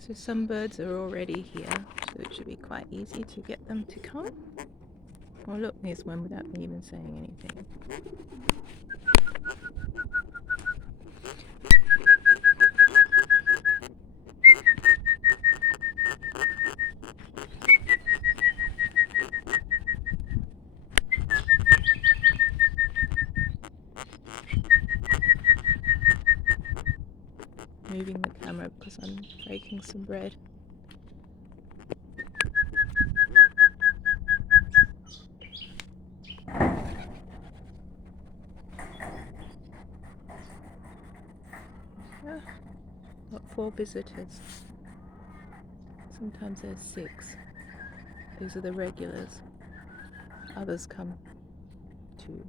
So some birds are already here, so it should be quite easy to get them to come. Oh look, there's one without me even saying anything. Moving the camera because I'm breaking some bread. Ah, got 4 visitors. Sometimes there's 6. These are the regulars. Others come too.